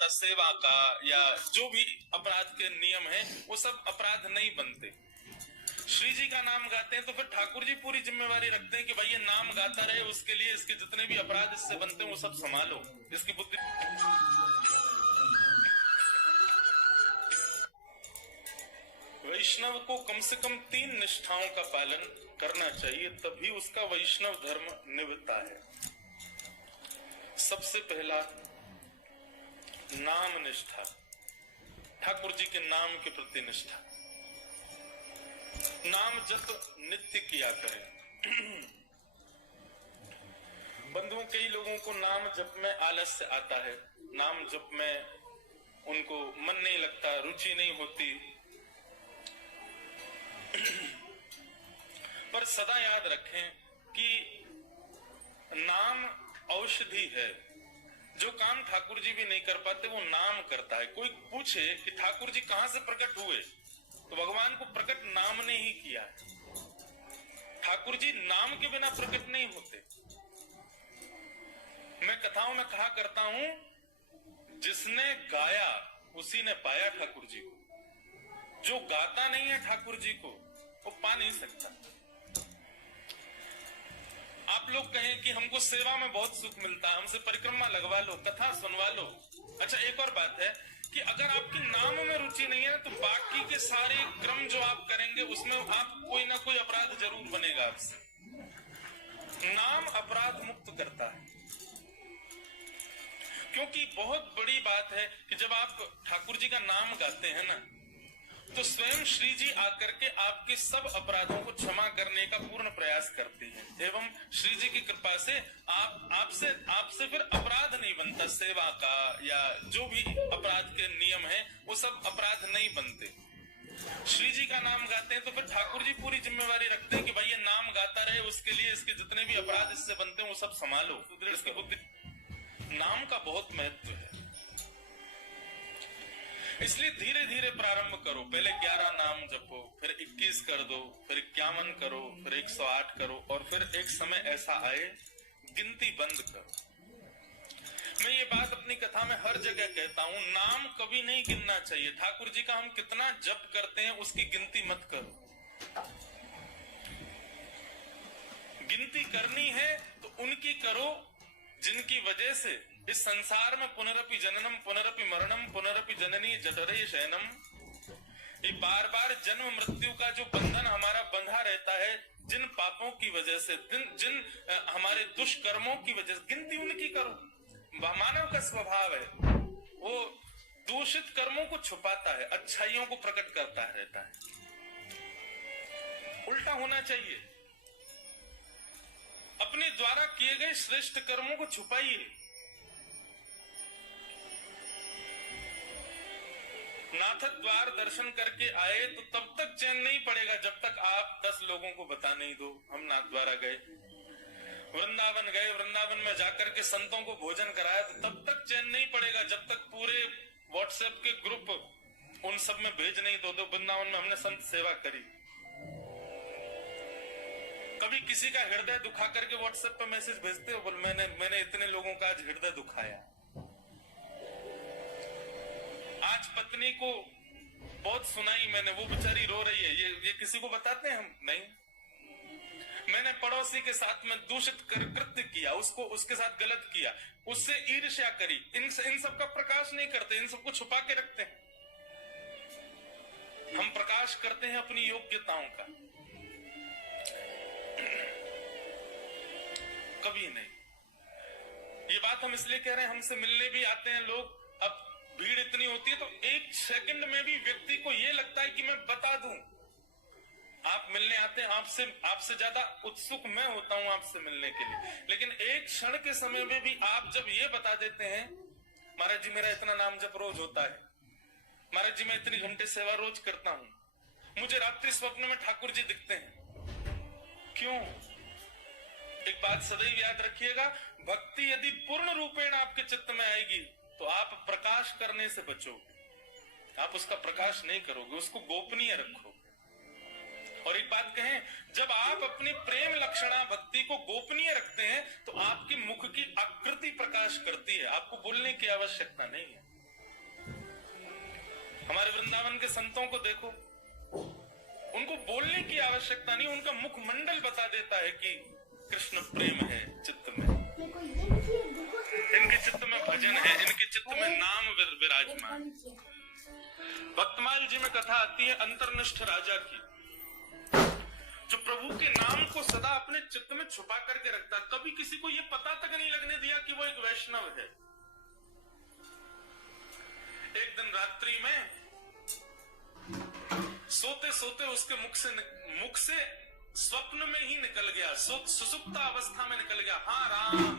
बनता सेवा का, या जो भी अपराध के नियम हैं वो सब अपराध नहीं बनते। श्री जी का नाम गाते हैं तो फिर ठाकुर जी पूरी जिम्मेवारी रखते हैं कि भाई ये नाम गाता रहे, उसके लिए इसके जितने भी अपराध इससे बनते हैं वो सब संभालो, इसकी बुद्धि। वैष्णव को कम से कम 3 निष्ठाओं का पालन करना चाहिए, तभी उसका वैष्णव धर्म निभता है। सबसे पहला नाम निष्ठा, ठाकुर जी के नाम के प्रति निष्ठा। नाम जप नित्य किया करें। बंधुओं, कई लोगों को नाम जप में आलस्य आता है, नाम जप में उनको मन नहीं लगता, रुचि नहीं होती। पर सदा याद रखें कि नाम औषधि है। जो काम ठाकुर जी भी नहीं कर पाते वो नाम करता है। कोई पूछे कि ठाकुर जी कहां से प्रकट हुए, तो भगवान को प्रकट नाम ने ही किया है। ठाकुर जी नाम के बिना प्रकट नहीं होते। मैं कथाओं में कहा करता हूं, जिसने गाया उसी ने पाया ठाकुर जी को। जो गाता नहीं है ठाकुर जी को वो पा नहीं सकता। आप लोग कहें कि हमको सेवा में बहुत सुख मिलता है, हमसे परिक्रमा लगवा लो, कथा सुनवा लो। अच्छा, एक और बात है कि अगर आपकी नाम में रुचि नहीं है तो बाकी के सारे क्रम जो आप करेंगे उसमें आप कोई ना कोई अपराध जरूर बनेगा आपसे। नाम अपराध मुक्त करता है, क्योंकि बहुत बड़ी बात है कि जब आप ठाकुर जी का नाम गाते हैं ना, तो स्वयं श्री जी आकर के आपके सब अपराधों को क्षमा करने का पूर्ण प्रयास करती है। एवं श्री जी की कृपा से आपसे फिर अपराध नहीं बनता सेवा का, या जो भी अपराध के नियम हैं वो सब अपराध नहीं बनते। श्री जी का नाम गाते हैं तो फिर ठाकुर जी पूरी जिम्मेवारी रखते हैं कि भाई ये नाम गाता रहे, उसके लिए इसके जितने भी अपराध इससे बनते हैं वो सब संभालो, इसकी बुद्धि। नाम का बहुत महत्व है, इसलिए धीरे धीरे प्रारंभ करो। पहले 11 नाम जपो, फिर 21 कर दो, फिर 51 करो, फिर 108 करो, और फिर एक समय ऐसा आए गिनती बंद करो। मैं ये बात अपनी कथा में हर जगह कहता हूं, नाम कभी नहीं गिनना चाहिए। ठाकुर जी का हम कितना जप करते हैं उसकी गिनती मत करो। गिनती करनी है तो उनकी करो जिनकी वजह से इस संसार में पुनरपि जननम पुनरपि मरणम पुनरपि जननी जठरे शयनम, ये बार बार जन्म मृत्यु का जो बंधन हमारा बंधा रहता है, जिन पापों की वजह से, जिन हमारे दुष्कर्मों की वजह से, गिनती उनकी करो। मानव का स्वभाव है, वो दूषित कर्मों को छुपाता है, अच्छाइयों को प्रकट करता रहता है। उल्टा होना चाहिए, अपने द्वारा किए गए श्रेष्ठ कर्मों को छुपाइए। नाथ द्वार दर्शन करके आए तो तब तक चैन नहीं पड़ेगा जब तक आप 10 लोगों को बता नहीं दो हम नाथ द्वारा गए। वृंदावन गए, वृंदावन में जाकर के संतों को भोजन कराया तो तब तक चैन नहीं पड़ेगा जब तक पूरे व्हाट्सएप के ग्रुप उन सब में भेज नहीं दो वृंदावन में हमने संत सेवा करी। कभी किसी का हृदय दुखा करके व्हाट्सएप पे मैसेज भेजते हो, बोल मैंने इतने लोगों का आज हृदय दुखाया। आज पत्नी को बहुत सुनाई मैंने, वो बेचारी रो रही है, ये किसी को बताते हैं हम? नहीं। मैंने पड़ोसी के साथ में दूषित कृत्य किया, उसके साथ गलत किया, उससे ईर्ष्या करी, इन सब का प्रकाश नहीं करते, इन सबको छुपा के रखते हैं। हम प्रकाश करते हैं अपनी योग्यताओं का, कभी नहीं। ये बात हम इसलिए कह रहे हैं, हमसे मिलने भी आते हैं लोग, अब भीड़ इतनी होती है तो एक सेकंड में भी व्यक्ति को ये लगता है कि मैं बता दूं। आप मिलने आते हैं, आपसे ज्यादा उत्सुक मैं होता हूं आपसे मिलने के लिए, लेकिन एक क्षण के समय में भी आप जब ये बता देते हैं, महाराज जी मेरा इतना नाम जप रोज होता है, महाराज जी मैं इतनी घंटे सेवा रोज करता हूं, मुझे रात्रि स्वप्न में ठाकुर जी दिखते हैं। क्यों? एक बात सदैव याद रखिएगा, भक्ति यदि पूर्ण रूपेण आपके चित्त में आएगी तो आप प्रकाश करने से बचोगे, आप उसका प्रकाश नहीं करोगे, उसको गोपनीय रखोगे। और एक बात कहें, जब आप अपनी प्रेम लक्षणा भक्ति को गोपनीय रखते हैं तो आपके मुख की आकृति प्रकाश करती है, आपको बोलने की आवश्यकता नहीं है। हमारे वृंदावन के संतों को देखो, उनको बोलने की आवश्यकता नहीं, उनका मुखमंडल बता देता है कि कृष्ण प्रेम है चित्त में, इनके चित्त में भजन है, इनके चित्त में नाम विराजमान। भक्तमाल जी में कथा आती है अंतर्निष्ठ राजा की, जो प्रभु के नाम को सदा अपने चित्त में छुपा करके रखता, कभी किसी को यह पता तक नहीं लगने दिया कि वो एक वैष्णव है। एक दिन रात्रि में सोते सोते उसके मुख से स्वप्न में ही निकल गया, सुसुप्ता अवस्था में निकल गया, हाँ राम।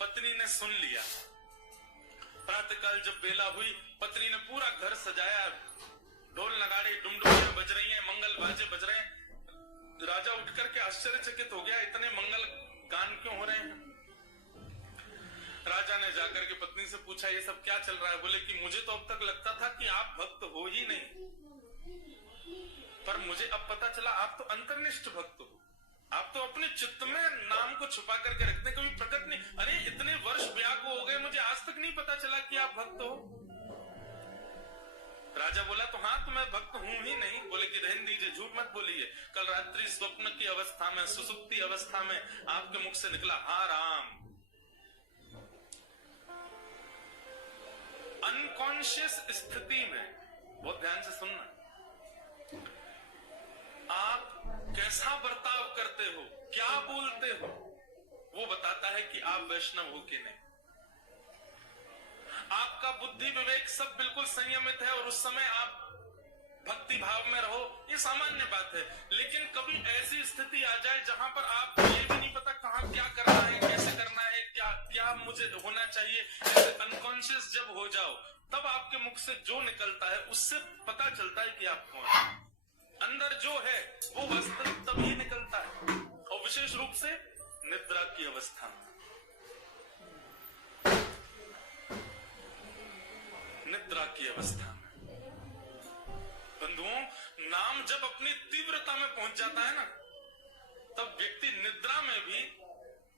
पत्नी ने सुन लिया। प्रातःकाल जब बेला हुई, पत्नी ने पूरा घर सजाया, ढोल नगाड़े डुमडुमियां बज रही हैं, मंगल बाजे बज रहे हैं। राजा उठ करके आश्चर्यचकित हो गया, इतने मंगल गान क्यों हो रहे हैं। राजा ने जाकर के पत्नी से पूछा, ये सब क्या चल रहा है। बोले कि मुझे तो अब तक लगता था कि आप भक्त हो ही नहीं, पर मुझे अब पता चला आप तो अंतर्निष्ठ भक्त हो। आप तो अपने चित्त में नाम को छुपा करके रखते, कभी प्रकट नहीं। अरे इतने वर्ष ब्याह को हो गए, मुझे आज तक नहीं पता चला कि आप भक्त हो। राजा बोला, तो हाँ, तो मैं भक्त हूं ही नहीं। बोले कि रहने दीजिए, झूठ मत बोलिए। कल रात्रि स्वप्न की अवस्था में, सुसुप्ति अवस्था में आपके मुख से निकला, हाँ राम। अनकॉन्शियस स्थिति में, बहुत ध्यान से सुनना, आप कैसा बर्ताव करते हो, क्या बोलते हो, वो बताता है कि आप वैष्णव हो कि नहीं। आपका बुद्धि विवेक सब बिल्कुल संयमित है और उस समय आप भक्ति भाव में रहो, ये सामान्य बात है। लेकिन कभी ऐसी स्थिति आ जाए जहां पर आपको ये भी नहीं पता कहां क्या करना है, कैसे करना है, क्या मुझे होना चाहिए, ऐसे अनकॉन्शियस जब हो जाओ, तब आपके मुख से जो निकलता है उससे पता चलता है कि आप कौन है। अंदर जो है वो वास्तविक तभी निकलता है, और विशेष रूप से निद्रा की अवस्था में। निद्रा की अवस्था में बंधुओं, नाम जब अपनी तीव्रता में पहुंच जाता है ना, तब व्यक्ति निद्रा में भी,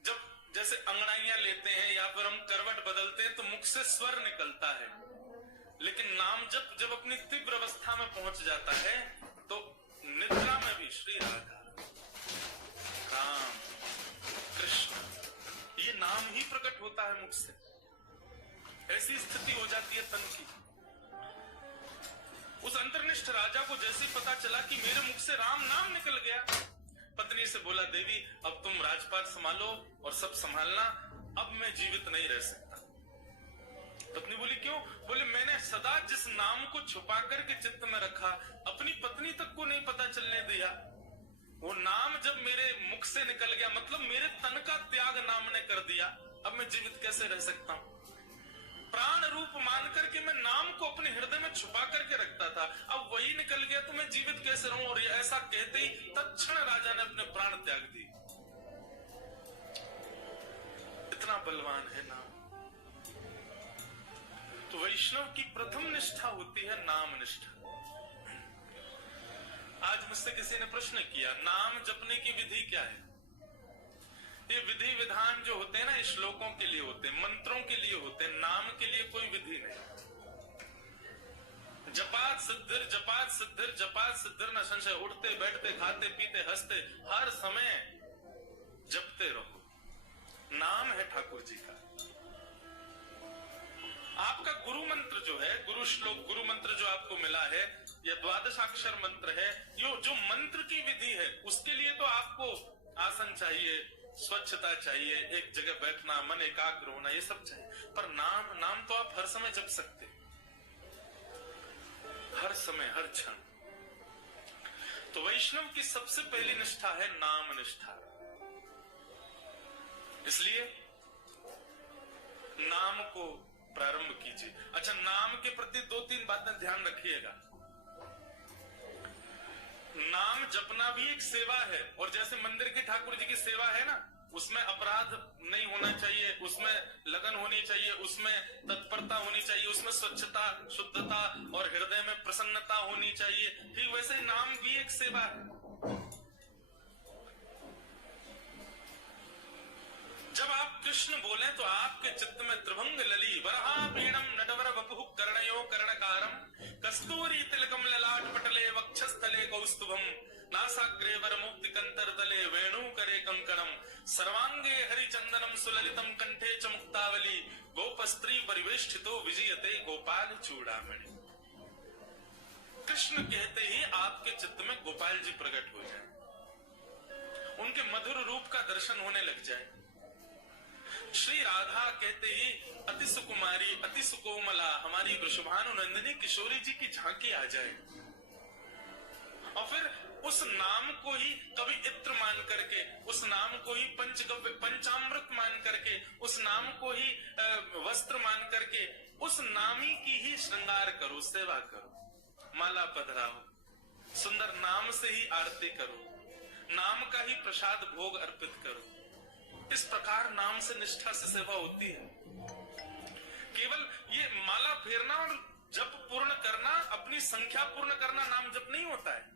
जब जैसे अंगड़ाइयां लेते हैं या फिर हम करवट बदलते हैं तो मुख से स्वर निकलता है। लेकिन नाम जब अपनी तीव्र अवस्था में पहुंच जाता है तो निद्रा में भी श्री राधा, राम, कृष्ण, ये नाम ही प्रकट होता है मुख से। ऐसी स्थिति हो जाती है तन की। उस अंतर्निष्ठ राजा को जैसे पता चला कि मेरे मुख से राम नाम निकल गया, पत्नी से बोला, देवी अब तुम राजपाट संभालो और सब संभालना, अब मैं जीवित नहीं रह सकता। पत्नी बोली, क्यों? बोले, मैंने सदा जिस नाम को छुपा करके चित्त में रखा, अपनी पत्नी तक को नहीं पता चलने दिया। वो नाम जब मेरे मुख से निकल गया, मतलब मेरे तन का त्याग नाम ने कर दिया, अब मैं जीवित कैसे रह सकता हूं। प्राण रूप मान करके मैं नाम को अपने हृदय में छुपा करके रखता था, अब वही निकल गया तो मैं जीवित कैसे रहूं। और ऐसा कहते ही तत्क्षण राजा ने अपने प्राण त्याग दिए। इतना बलवान है नाम। तो वैष्णव की प्रथम निष्ठा होती है नाम निष्ठा। आज मुझसे किसी ने प्रश्न किया, नाम जपने की विधि क्या है। ये विधि विधान जो होते हैं ना, श्लोकों के लिए होते हैं, मंत्रों के लिए होते हैं, नाम के लिए कोई विधि नहीं। जपात सिद्धिर जपात सिद्धिर जपात सिद्धिर न संशय। उठते बैठते खाते पीते हंसते हर समय जपते रहो, नाम है ठाकुर जी का। आपका गुरु मंत्र जो है, गुरु श्लोक, गुरु मंत्र जो आपको मिला है, यह 12 अक्षर मंत्र है। जो मंत्र की विधि है, उसके लिए तो आपको आसन चाहिए, स्वच्छता चाहिए, एक जगह बैठना, मन एकाग्र होना, ये सब चाहिए। पर नाम तो आप हर समय जप सकते, हर समय, हर क्षण। तो वैष्णव की सबसे पहली निष्ठा है नाम निष्ठा। इसलिए नाम को प्रारंभ कीजिए। अच्छा, नाम के प्रति 2-3 बातें ध्यान रखिएगा। नाम जपना भी एक सेवा है, और जैसे मंदिर की ठाकुर जी की सेवा है ना, उसमें अपराध नहीं होना चाहिए, उसमें लगन होनी चाहिए, उसमें तत्परता होनी चाहिए, उसमें स्वच्छता, शुद्धता और हृदय में प्रसन्नता होनी चाहिए। ठीक वैसे ही नाम भी एक सेवा है। जब आप कृष्ण बोले तो आपके चित्त में त्रिभंग लली वरहा पीड़म नटवर वपुः कर्ण नासाग्रेवर मुक्ति कंतर तले वेणु करे कंकणम सर्वांगे हरिचंदनम सुललितम कंठे च मुक्तावली गोप स्त्री परिवेष्टितो विजयते गोपाल चूड़ामणि। कृष्ण कहते ही आपके चित्त में गोपाल जी प्रकट हो जाए, उनके मधुर रूप का दर्शन होने लग जाए। श्री राधा कहते ही अति सुकुमारी अति सुकोमला हमारी वृषभानुनंदिनी किशोरी जी की झांकी आ जाए, और फिर उस नाम को ही कभी इत्र मान करके, उस नाम को ही पंचगव्य पंचामृत मान करके, उस नाम को ही वस्त्र मान करके, उस नामी की ही श्रृंगार करो, सेवा करो, माला पधराओ, सुंदर नाम से ही आरती करो, नाम का ही प्रसाद भोग अर्पित करो। इस प्रकार नाम से निष्ठा से सेवा होती है। केवल ये माला फेरना और जप पूर्ण करना, अपनी संख्या पूर्ण करना नाम जप नहीं होता है।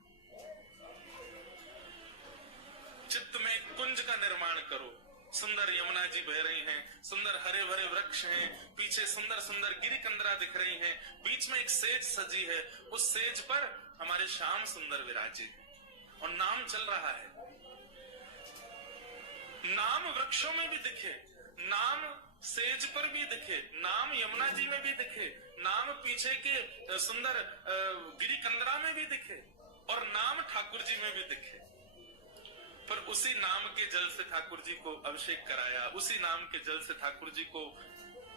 चित्त में कुंज का निर्माण करो, सुंदर यमुना जी बह रही हैं, सुंदर हरे भरे वृक्ष हैं, पीछे सुंदर सुंदर गिरिकंदरा दिख रही हैं, बीच में एक सेज सजी है, उस सेज पर हमारे श्याम सुंदर विराजे और नाम चल रहा है। नाम वृक्षों में भी दिखे, नाम सेज पर भी दिखे, नाम यमुना जी में भी दिखे, नाम पीछे के सुंदर गिरिकंदरा में भी दिखे, और नाम ठाकुर जी में भी दिखे। पर उसी नाम के जल से ठाकुर जी को अभिषेक कराया, उसी नाम के जल से ठाकुर जी को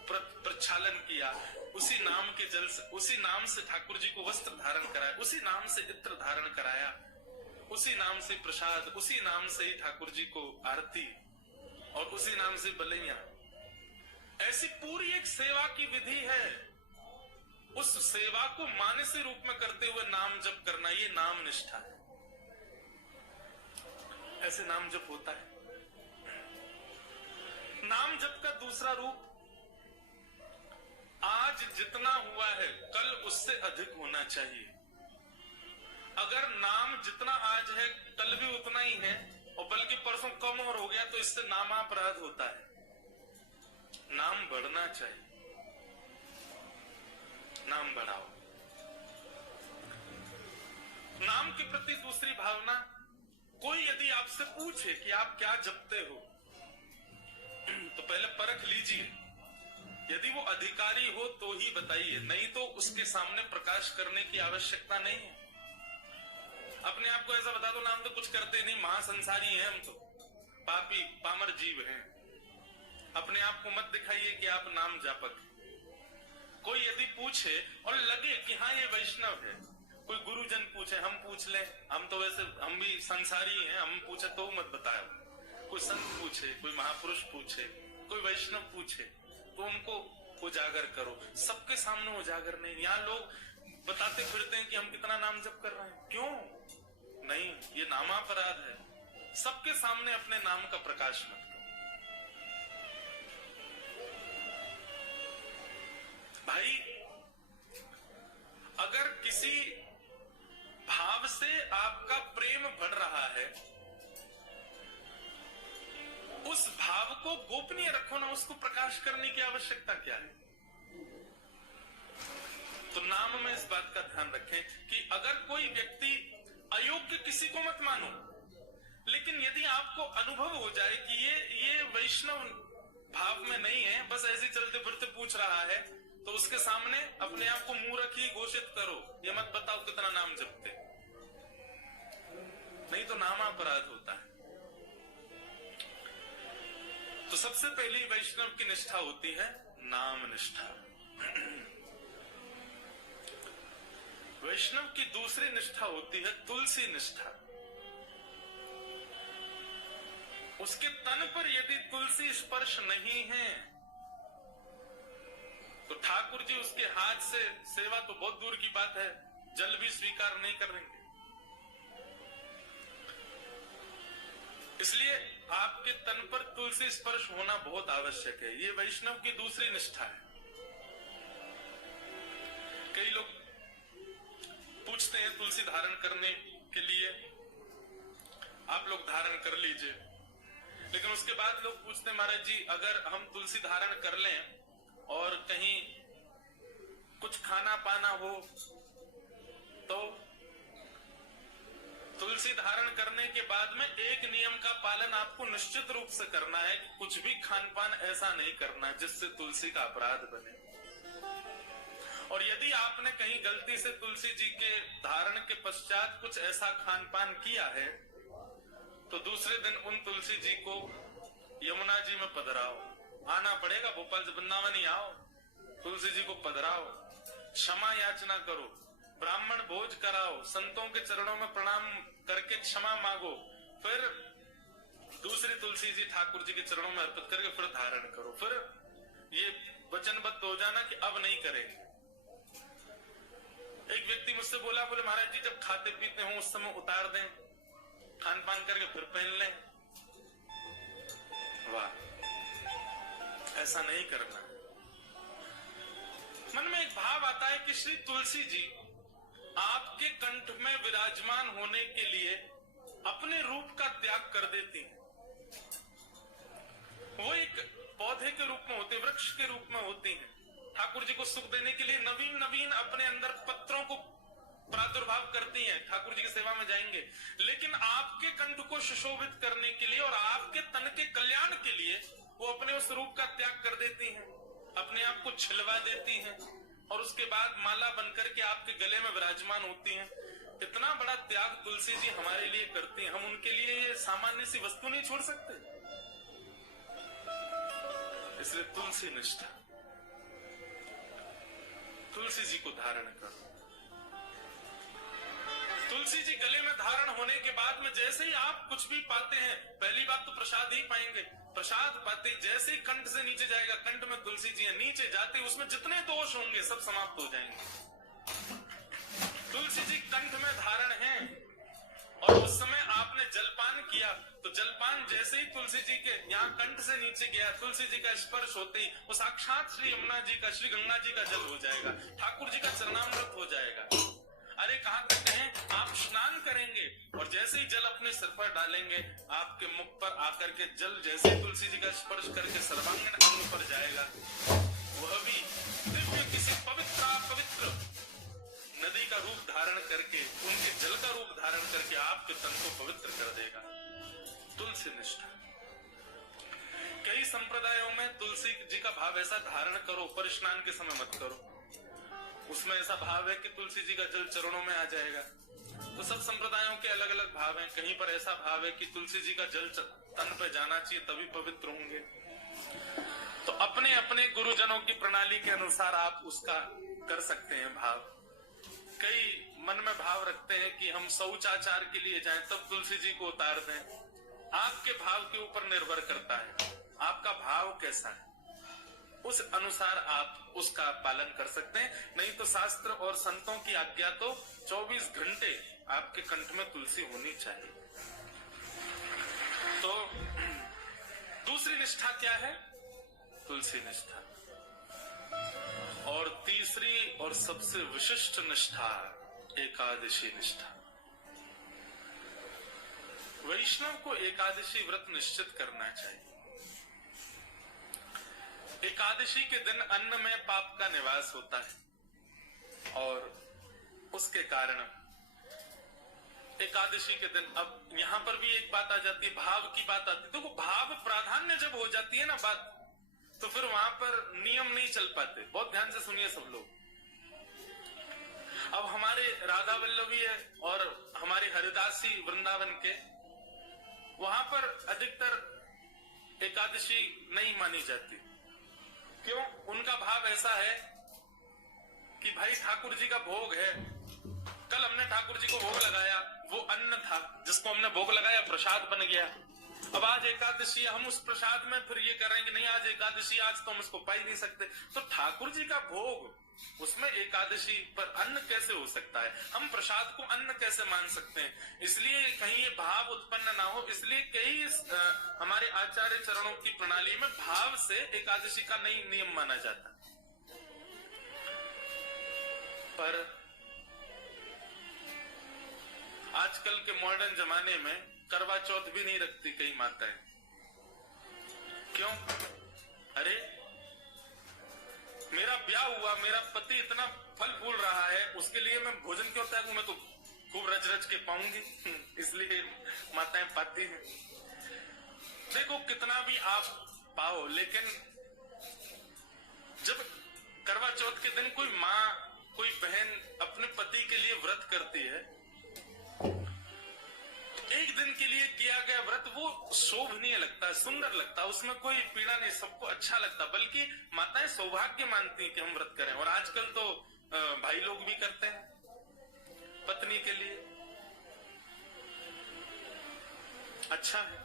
प्रक्षालन किया, उसी नाम के जल से, उसी नाम से ठाकुर जी को वस्त्र धारण कराया, उसी नाम से इत्र धारण कराया, उसी नाम से प्रसाद, उसी नाम से ही ठाकुर जी को आरती और उसी नाम से बलैया। ऐसी पूरी एक सेवा की विधि है। उस सेवा को मानसी रूप में करते हुए नाम जप करना, ये नाम निष्ठा है। ऐसे नाम जप होता है। नाम जप का दूसरा रूप, आज जितना हुआ है कल उससे अधिक होना चाहिए। अगर नाम जितना आज है कल भी उतना ही है और बल्कि परसों कम और हो गया तो इससे नामापराध होता है। नाम बढ़ना चाहिए, नाम बढ़ाओ। नाम के प्रति दूसरी भावना, कोई यदि आपसे पूछे कि आप क्या जपते हो तो पहले परख लीजिए, यदि वो अधिकारी हो तो ही बताइए, नहीं तो उसके सामने प्रकाश करने की आवश्यकता नहीं है। अपने आप को ऐसा बता दो, नाम तो कुछ करते नहीं, महासंसारी हैं हम तो, पापी पामर जीव हैं। अपने आप को मत दिखाइए कि आप नाम जापक। कोई यदि पूछे और लगे कि हाँ ये वैष्णव है, कोई गुरुजन पूछे, हम पूछ ले, हम तो वैसे हम भी संसारी हैं, हम पूछे तो मत बताओ। कोई संत पूछे, कोई महापुरुष पूछे, कोई वैष्णव पूछे तो उनको उजागर करो, सबके सामने उजागर नहीं। यहाँ लोग बताते फिरते हैं कि हम कितना नाम जप कर रहे हैं, क्यों नहीं, ये नामापराध है। सबके सामने अपने नाम का प्रकाश मत करो। भाई अगर किसी भाव से आपका प्रेम बढ़ रहा है, उस भाव को गोपनीय रखो ना, उसको प्रकाश करने की आवश्यकता क्या है। तो नाम में इस बात का ध्यान रखें कि अगर कोई व्यक्ति अयोग्य, किसी को मत मानो, लेकिन यदि आपको अनुभव हो जाए कि ये वैष्णव भाव में नहीं है, बस ऐसे चलते फिरते पूछ रहा है, तो उसके सामने अपने आप को मूर्ख ही घोषित करो, ये मत बताओ कितना नाम जपते, नहीं तो नामापराध होता है। तो सबसे पहली वैष्णव की निष्ठा होती है नाम निष्ठा। वैष्णव की दूसरी निष्ठा होती है तुलसी निष्ठा। उसके तन पर यदि तुलसी स्पर्श नहीं है तो ठाकुर जी उसके हाथ से सेवा तो बहुत दूर की बात है, जल भी स्वीकार नहीं करेंगे। इसलिए आपके तन पर तुलसी स्पर्श होना बहुत आवश्यक है। ये वैष्णव की दूसरी निष्ठा है। कई लोग पूछते हैं तुलसी धारण करने के लिए, आप लोग धारण कर लीजिए, लेकिन उसके बाद लोग पूछते हैं महाराज जी अगर हम तुलसी धारण कर लें और कहीं कुछ खाना पाना हो तो तुलसी धारण करने के बाद में एक नियम का पालन आपको निश्चित रूप से करना है कि कुछ भी खान पान ऐसा नहीं करना जिससे तुलसी का अपराध बने। और यदि आपने कहीं गलती से तुलसी जी के धारण के पश्चात कुछ ऐसा खान पान किया है तो दूसरे दिन उन तुलसी जी को यमुना जी में पधराओ, आना पड़ेगा। भोपाल से वृंदावन ही आओ, तुलसी जी को पधराओ, क्षमा याचना करो, ब्राह्मण भोज कराओ, संतों के चरणों में प्रणाम करके क्षमा मांगो, फिर दूसरी तुलसी जी ठाकुर जी के चरणों में अर्पित करके फिर धारण करो। फिर ये वचनबद्ध हो जाना कि अब नहीं करेंगे। एक व्यक्ति मुझसे बोला, बोले महाराज जी जब खाते पीते हो उस समय उतार दें, खान पान करके फिर पहन लें। वाह, ऐसा नहीं करना। मन में एक भाव आता है कि श्री तुलसी जी आपके कंठ में विराजमान होने के लिए अपने रूप का त्याग कर देती हैं। वो एक पौधे के रूप में होते, वृक्ष के रूप में होती हैं। ठाकुर जी को सुख देने के लिए नवीन नवीन अपने अंदर पत्रों को प्रादुर्भाव करती हैं, ठाकुर जी की सेवा में जाएंगे। लेकिन आपके कंठ को सुशोभित करने के लिए और आपके तन के कल्याण के लिए वो अपने उस रूप का त्याग कर देती हैं, अपने आप को छिलवा देती हैं और उसके बाद माला बनकर के आपके गले में विराजमान होती हैं। इतना बड़ा त्याग तुलसी जी हमारे लिए करती हैं, हम उनके लिए ये सामान्य सी वस्तु नहीं छोड़ सकते। इसलिए तुलसी निष्ठा, तुलसी जी को धारण करो। तुलसी जी गले में धारण होने के बाद में जैसे ही आप कुछ भी पाते हैं, पहली बात तो प्रसाद ही पाएंगे। प्रसाद पाते जैसे ही कंठ से नीचे जाएगा, कंठ में तुलसी जी है, नीचे जाते उसमें जितने दोष होंगे सब समाप्त हो जाएंगे। तुलसी जी कंठ में धारण है और उस समय आपने जलपान किया तो जलपान जैसे ही तुलसी जी के यहाँ कंठ से नीचे गया, तुलसी जी का स्पर्श होते ही वो साक्षात श्री यमुना जी का, श्री गंगा जी का जल हो जाएगा, ठाकुर जी का चरणामृत हो जाएगा। अरे कहा करते हैं, आप स्नान करेंगे और जैसे ही जल अपने सिर पर डालेंगे, आपके मुख पर आकर के जल जैसे ही तुलसी जी का स्पर्श करके सर्वांगीण अंग पर जाएगा, वह भी दिव्य किसी पवित्र नदी का रूप धारण करके, उनके जल का रूप धारण करके आपके तन को पवित्र कर देगा। तुलसी निष्ठा। कई संप्रदायों में तुलसी जी का भाव ऐसा धारण करो, पर स्नान के समय मत करो। उसमें ऐसा भाव है कि तुलसी जी का जल चरणों में आ जाएगा। तो सब संप्रदायों के अलग अलग भाव हैं। कहीं पर ऐसा भाव है कि तुलसी जी का जल तन पे जाना चाहिए तभी पवित्र होंगे। तो अपने अपने गुरुजनों की प्रणाली के अनुसार आप उसका कर सकते हैं भाव। कई मन में भाव रखते हैं कि हम शौचाचार के लिए जाएं तब तुलसी जी को उतार दें। आपके भाव के ऊपर निर्भर करता है, आपका भाव कैसा है, उस अनुसार आप उसका पालन कर सकते हैं। नहीं तो शास्त्र और संतों की आज्ञा तो 24 घंटे आपके कंठ में तुलसी होनी चाहिए। तो दूसरी निष्ठा क्या है? तुलसी निष्ठा। और तीसरी और सबसे विशिष्ट निष्ठा एकादशी निष्ठा। वैष्णव को एकादशी व्रत निश्चित करना चाहिए। एकादशी के दिन अन्न में पाप का निवास होता है और उसके कारण एकादशी के दिन, अब यहां पर भी एक बात आ जाती है, भाव की बात आती है। देखो, भाव प्राधान्य जब हो जाती है ना बात, तो फिर वहां पर नियम नहीं चल पाते। बहुत ध्यान से सुनिए सब लोग। अब हमारे राधा वल्लभी है और हमारे हरिदासी वृंदावन के, वहां पर अधिकतर एकादशी नहीं मानी जाती। क्यों? उनका भाव ऐसा है कि भाई ठाकुर जी का भोग है, कल हमने ठाकुर जी को भोग लगाया, वो अन्न था जिसको हमने भोग लगाया, प्रसाद बन गया। अब आज एकादशी, हम उस प्रसाद में फिर ये कर रहे हैं कि नहीं आज एकादशी, आज तो हम इसको पा ही नहीं सकते। तो ठाकुर जी का भोग, उसमें एकादशी पर अन्न कैसे हो सकता है? हम प्रसाद को अन्न कैसे मान सकते हैं? इसलिए कहीं ये भाव उत्पन्न ना हो, इसलिए कई हमारे आचार्य चरणों की प्रणाली में भाव से एकादशी का नई नियम माना जाता। पर आजकल के मॉडर्न जमाने में करवा चौथ भी नहीं रखती कई माताएं। क्यों? अरे मेरा ब्याह हुआ, मेरा पति इतना फल फूल रहा है, उसके लिए मैं भोजन क्यों त्यागूं? मैं तो खूब रच रच के पाऊंगी, इसलिए माताएं पाती हैं। देखो कितना भी आप पाओ, लेकिन जब करवा चौथ के दिन कोई माँ कोई बहन अपने पति के लिए व्रत करती है, एक दिन के लिए किया गया व्रत वो शोभनीय लगता है, सुंदर लगता है, उसमें कोई पीड़ा नहीं, सबको अच्छा लगता, बल्कि माताएं सौभाग्य मानती हैं कि हम व्रत करें। और आजकल तो भाई लोग भी करते हैं पत्नी के लिए। अच्छा है,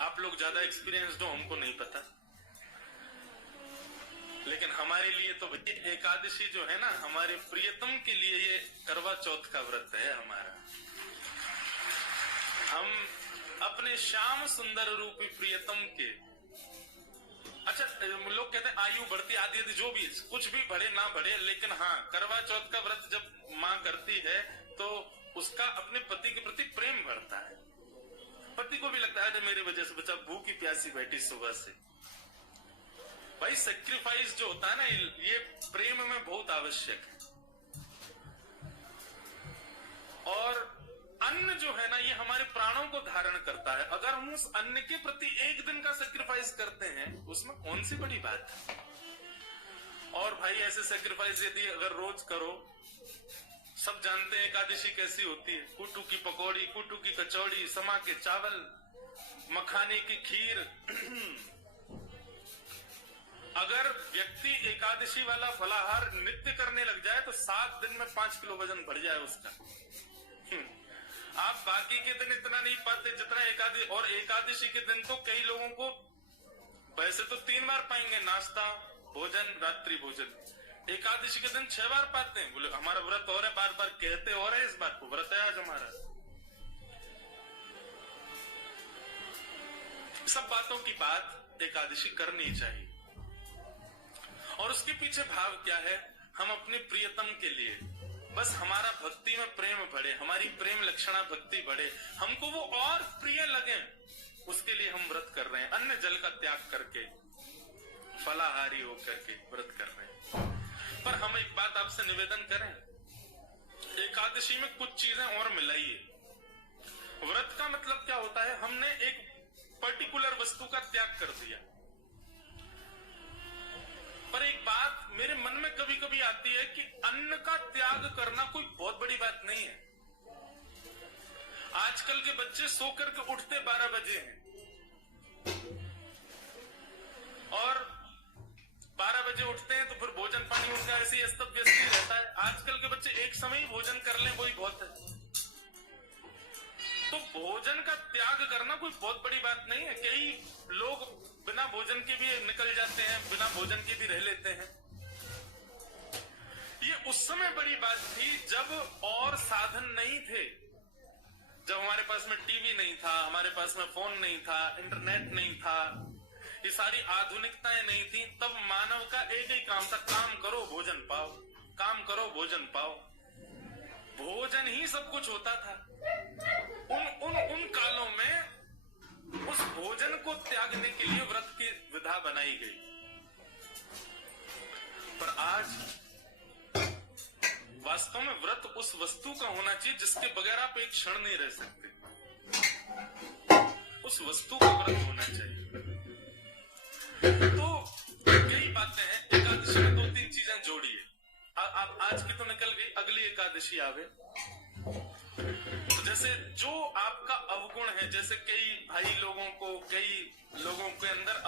आप लोग ज्यादा एक्सपीरियंस्ड हो, हमको नहीं पता, लेकिन हमारे लिए तो एकादशी जो है ना, हमारे प्रियतम के लिए ये करवा चौथ का व्रत है हमारा। हम अपने श्याम सुंदर रूपी प्रियतम के, अच्छा लोग कहते हैं आयु बढ़ती आदि आदि, जो भी कुछ भी बढ़े ना बढ़े, लेकिन हाँ करवा चौथ का व्रत जब माँ करती है तो उसका अपने पति के प्रति प्रेम बढ़ता है। पति को भी लगता है मेरे वजह से बच्चा भूखी प्यासी बैठी सुबह से। भाई सेक्रीफाइस जो होता है ना, ये प्रेम में बहुत आवश्यक है। और अन्न जो है ना, ये हमारे प्राणों को धारण करता है। अगर हम उस अन्न के प्रति एक दिन का सेक्रीफाइस करते हैं, उसमें कौन सी बड़ी बात है। और भाई ऐसे सेक्रीफाइस यदि अगर रोज करो, सब जानते हैं एकादशी कैसी होती है, कुटू की पकौड़ी, कुटू की कचौड़ी, समा के चावल, मखाने की खीर। अगर व्यक्ति एकादशी वाला फलाहार नित्य करने लग जाए तो 7 दिन में 5 किलो वजन बढ़ जाए उसका। आप बाकी के दिन इतना नहीं पाते जितना एकादशी, और एकादशी के दिन तो कई लोगों को वैसे तो 3 बार पाएंगे, नाश्ता, भोजन, रात्रि भोजन। एकादशी के दिन 6 बार पाते हैं। बोले हमारा व्रत और है, बार बार कहते और है इस बात को, व्रत है आज हमारा। सब बातों की बात एकादशी करनी चाहिए। और उसके पीछे भाव क्या है, हम अपने प्रियतम के लिए बस हमारा भक्ति में प्रेम बढ़े, हमारी प्रेम लक्षणा भक्ति बढ़े, हमको वो और प्रिय लगे, उसके लिए हम व्रत कर रहे हैं। अन्न जल का त्याग करके, फलाहारी होकर के व्रत कर रहे हैं। पर हम एक बात आपसे निवेदन करें, एकादशी में कुछ चीजें और मिलाइए। व्रत का मतलब क्या होता है, हमने एक पर्टिकुलर वस्तु का त्याग कर दिया। पर एक बात मेरे मन में कभी कभी आती है कि अन्न का त्याग करना कोई बहुत बड़ी बात नहीं है। आजकल के बच्चे सो करके उठते 12 बजे हैं, और 12 बजे उठते हैं तो फिर भोजन पानी उनका ऐसे ही अस्त व्यस्त ही रहता है। आजकल के बच्चे एक समय ही भोजन कर लें वही बहुत है। तो भोजन का त्याग करना कोई बहुत बड़ी बात नहीं है। कई लोग बिना भोजन के भी निकल जाते हैं, बिना भोजन के भी रह लेते हैं। ये उस समय बड़ी बात थी जब और साधन नहीं थे, जब हमारे पास में टीवी नहीं था, हमारे पास में फोन नहीं था, इंटरनेट नहीं था, ये सारी आधुनिकताएं नहीं थी। तब मानव का एक ही काम था, काम करो भोजन पाओ, काम करो भोजन पाओ। भोजन ही सब कुछ होता था। उन कालों में उस भोजन को त्यागने के लिए व्रत की विधा बनाई गई। पर आज वास्तव में व्रत उस वस्तु का होना चाहिए जिसके बगैर आप एक क्षण नहीं रह सकते। उस वस्तु का व्रत होना चाहिए। तो कई बातें हैं, एकादशी में 2-3 चीजें जोड़िए। आप आज की तो निकल गई, अगली एकादशी आवे तो जैसे जो आपका अवगुण है, जैसे कई भाई लोगों को, कई लोगों के अंदर